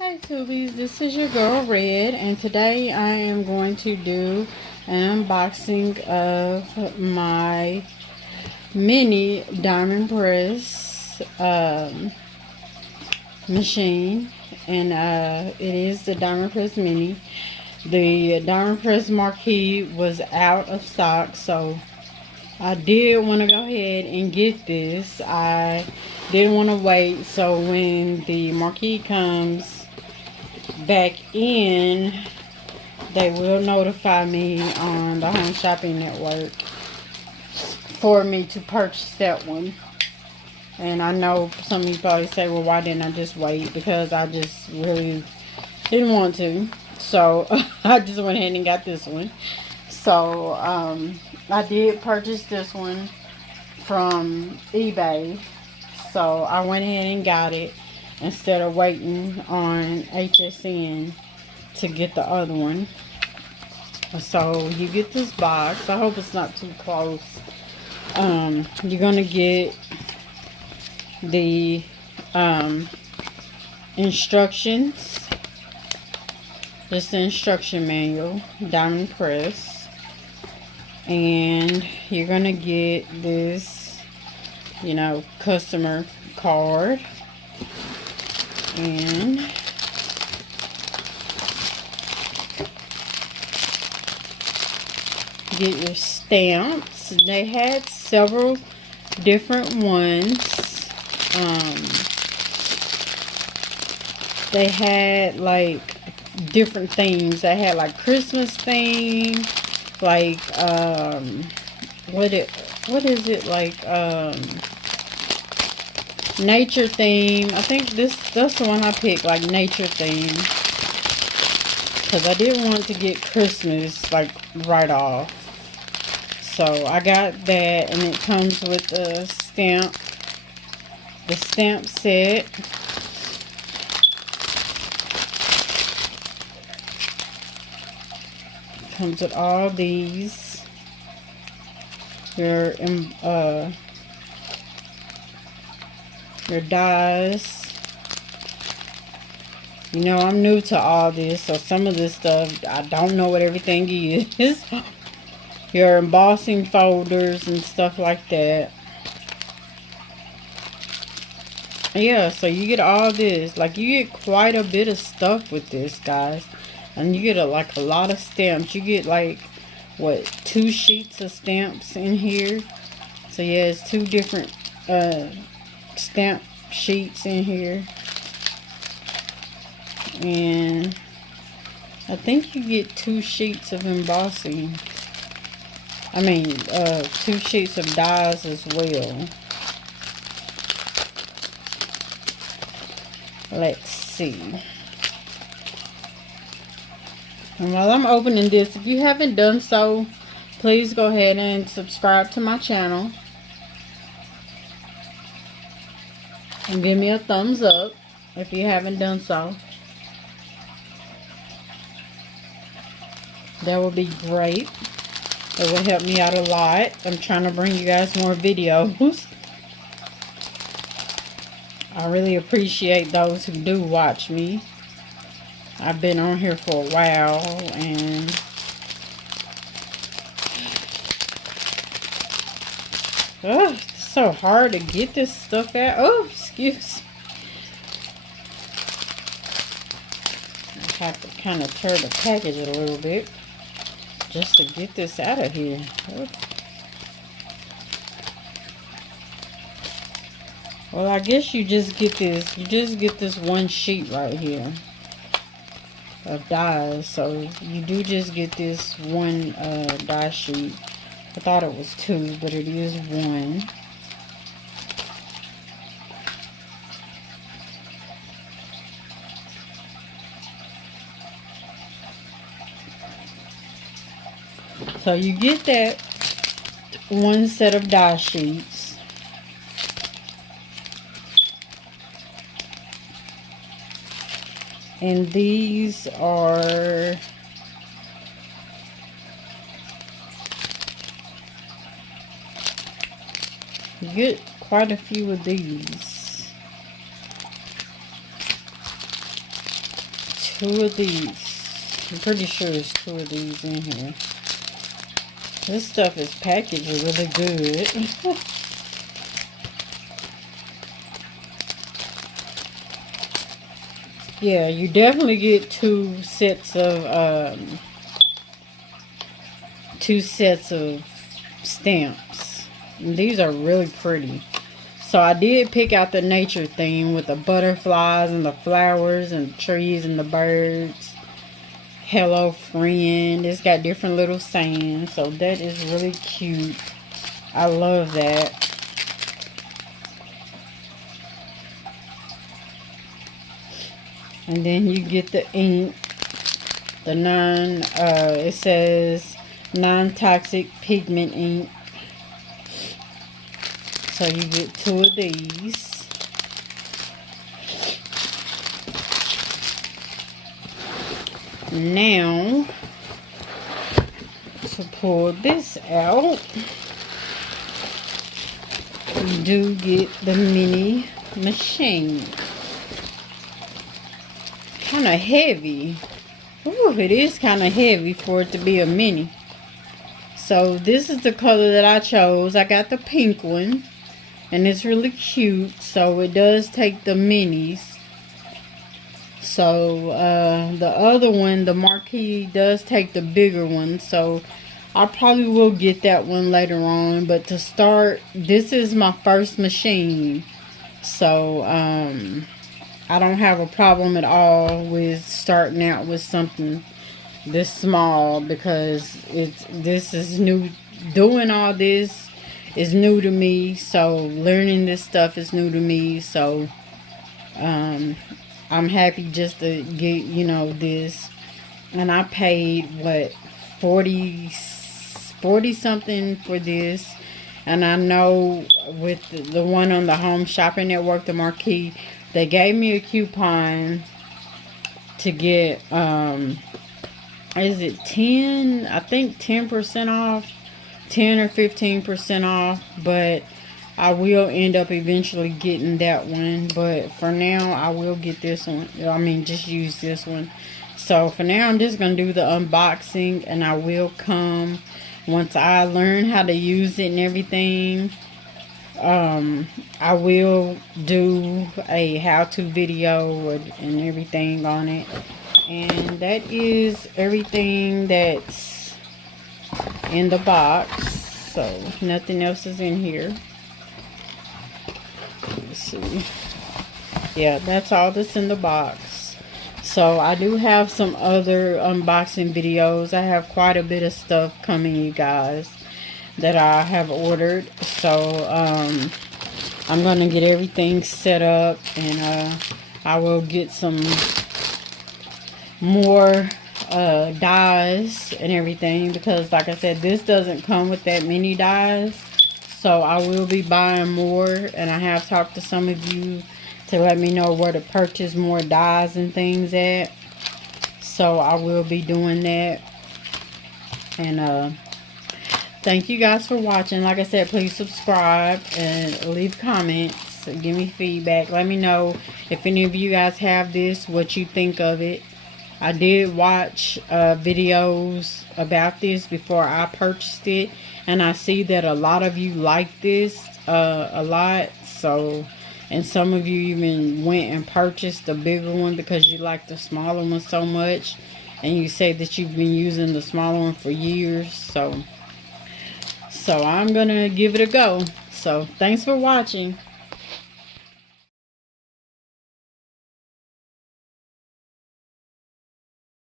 Hi Tubies, this is your girl Red, and today I am going to do an unboxing of my mini diamond press machine, and it is the diamond press mini. The diamond press marquee was out of stock, so I did want to go ahead and get this. I didn't want to wait, so when the marquee comes back in, they will notify me on the Home Shopping Network for me to purchase that one. And I know some of you probably say, well, why didn't I just wait? Because I just really didn't want to. So I just went ahead and got this one. So I did purchase this one from eBay. So I went ahead and got it instead of waiting on HSN to get the other one. So you get this box. I hope it's not too close. You're gonna get the instructions. Just the instruction manual, diamond press, and you're gonna get this, customer card, and get your stamps. They had several different ones. They had like different themes. They had like Christmas theme, like what is it, like nature theme. I think that's the one I picked, like nature theme, because I didn't want to get Christmas like right off. So I got that, and it comes with the stamp set. Comes with all these. Your dies. I'm new to all this, so some of this stuff I don't know what everything is. Your embossing folders and stuff like that. Yeah, so you get all this. Like, you get quite a bit of stuff with this, guys. And you get a lot of stamps. You get like, what, 2 sheets of stamps in here. So yeah, it's 2 different stamp sheets in here. And I think you get 2 sheets of embossing. 2 sheets of dies as well. Let's see. And while I'm opening this, if you haven't done so, please go ahead and subscribe to my channel. And give me a thumbs up if you haven't done so. That would be great. It will help me out a lot. I'm trying to bring you guys more videos. I really appreciate those who do watch me. I've been on here for a while, and it's so hard to get this stuff out. Oh, excuse me. I have to kind of tear the package a little bit just to get this out of here. Well, I guess you just get this. You just get this one sheet right here of dies. So you do just get this one die sheet. I thought it was 2, but it is 1. So you get that one set of die sheets. And these are You get quite a few of these. 2 of these. I'm pretty sure there's 2 of these in here. This stuff is packaged really good. Yeah, you definitely get 2 sets of stamps. And these are really pretty. So I did pick out the nature theme with the butterflies and the flowers and the trees and the birds. Hello friend. It's got different little sayings. So that is really cute. I love that. And then you get the ink. The it says non-toxic pigment ink. So you get 2 of these. Now, to pull this out, you do get the mini machine. Kind of heavy. Ooh, it is kind of heavy for it to be a mini. So this is the color that I chose. I got the pink one. And it's really cute. So it does take the minis. So the other one, the Marquee, does take the bigger one. So I probably will get that one later on. But to start, this is my first machine. So I don't have a problem at all with starting out with something this small, because this is new. Doing all this is new to me, so learning this stuff is new to me. So I'm happy just to get, you know, this. And I paid what, 40 something for this. And I know with the one on the Home Shopping Network, the Marquee, they gave me a coupon to get is it 10? I think 10% off, 10 or 15% off. But I will end up eventually getting that one. But for now, I will get this one. I mean, just use this one. So for now, I'm just gonna do the unboxing, and I will come once I learn how to use it and everything. I will do a how-to video and everything on it. And that is everything that's in the box. So nothing else is in here. Let's see. Yeah, that's all that's in the box. So I do have some other unboxing videos. I have quite a bit of stuff coming, you guys, that I have ordered. So I'm gonna get everything set up, and I will get some more dies and everything, because like I said, this doesn't come with that many dies. So I will be buying more, and I have talked to some of you to let me know where to purchase more dies and things at. So I will be doing that. And thank you guys for watching. Like I said, please subscribe and leave comments. Give me feedback. Let me know if any of you guys have this, what you think of it. I did watch videos about this before I purchased it, and I see that a lot of you like this a lot. So, and some of you even went and purchased the bigger one because you like the smaller one so much, and you say that you've been using the smaller one for years. So I'm gonna give it a go. So thanks for watching.